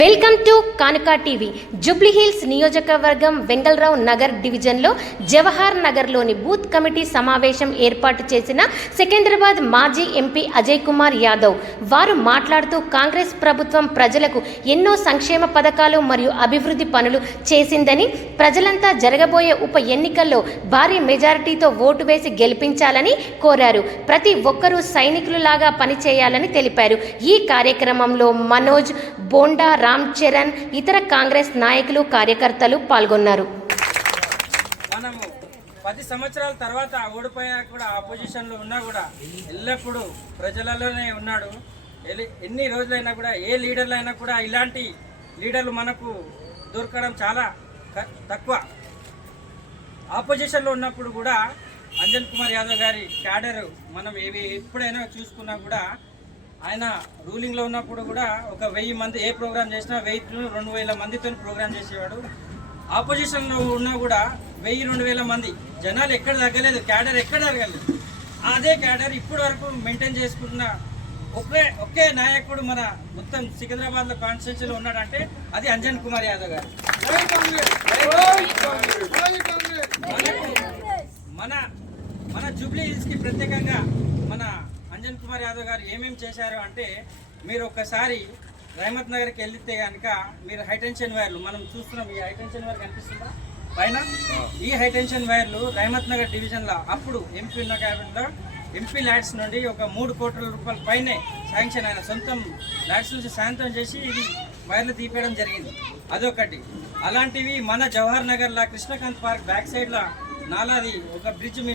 Welcome to Kanuka TV. Jubilee Hills నియోజకవర్గం వెంగళరావు నగర్ డివిజన్లో జవహర్ నగర్లోని బూత్ కమిటీ సమావేశం ఏర్పాటు చేసిన సికింద్రాబాద్ మాజీ ఎంపీ అజయ్ కుమార్ యాదవ్. వారు మాట్లాడుతూ కాంగ్రెస్ ప్రభుత్వం ప్రజలకు ఎన్నో సంక్షేమ పథకాలు మరియు అభివృద్ధి పనులు చేసిందని ప్రజలంతా జరగబోయే ఉప ఎన్నికల్లో భారీ మెజారిటీతో ఓటు వేసి గెలిపించాలని కోరారు. ప్రతి ఒక్కరూ సైనికులలాగా పనిచేయాలని తెలిపారు. ఈ కార్యక్రమంలో మనోజ్ బోండా రామ్ చరణ్ ఇతర కాంగ్రెస్ నాయకులు కార్యకర్తలు పాల్గొన్నారు. మనము పది సంవత్సరాల తర్వాత ఓడిపోయాక కూడా ఆపోజిషన్లో ఉన్నా కూడా ఎల్లప్పుడూ ప్రజలలోనే ఉన్నాడు. ఎన్ని రోజులైనా కూడా ఏ లీడర్లు అయినా కూడా ఇలాంటి లీడర్లు మనకు దొరకడం చాలా తక్కువ. ఆపోజిషన్లో ఉన్నప్పుడు కూడా అంజన్ కుమార్ యాదవ్ గారి క్యాడర్ మనం ఏవి ఎప్పుడైనా చూసుకున్నా కూడా ఆయన రూలింగ్లో ఉన్నప్పుడు కూడా ఒక వెయ్యి మంది ఏ ప్రోగ్రామ్ చేసినా వెయ్యి రెండు వేల మందితో ప్రోగ్రామ్ చేసేవాడు. ఆపోజిషన్లో ఉన్నా కూడా వెయ్యి రెండు వేల మంది. జనాలు ఎక్కడ తగ్గలేదు క్యాడర్ ఎక్కడ తగ్గలేదు. అదే క్యాడర్ ఇప్పటి వరకు మెయింటైన్ చేసుకుంటున్న ఒకే ఒకే నాయకుడు మన మొత్తం సికింద్రాబాద్లో కాన్స్టిట్యూన్సీలో ఉన్నాడంటే అది అంజన్ కుమార్ యాదవ్ గారు. మనకు మన మన జూబ్లీ హిల్స్కి ప్రత్యేకంగా మన అంజన్ కుమార్ యాదవ్ గారు ఏమేమి చేశారు అంటే మీరు ఒక్కసారి రహమత్ నగర్కి వెళ్తే కనుక మీరు హైటెన్షన్ వైర్లు మనం చూస్తున్నాం ఈ హైటెన్షన్ వైర్ కనిపిస్తుందా? పైన ఈ హైటెన్షన్ వైర్లు రహమత్ నగర్ డివిజన్లో అప్పుడు ఎంపీ ఉన్న క్యాబినెట్లో ఎంపీ ల్యాడ్స్ నుండి ఒక మూడు కోట్ల రూపాయల పైనే శాంక్షన్ అయిన సొంతం ల్యాడ్స్ నుంచి శాంతం చేసి ఇది వైర్లు తీపేయడం జరిగింది. అదొకటి. అలాంటివి మన జవహర్ నగర్లో కృష్ణకాంత్ పార్క్ బ్యాక్ సైడ్లో నాలాది ఒక బ్రిడ్జ్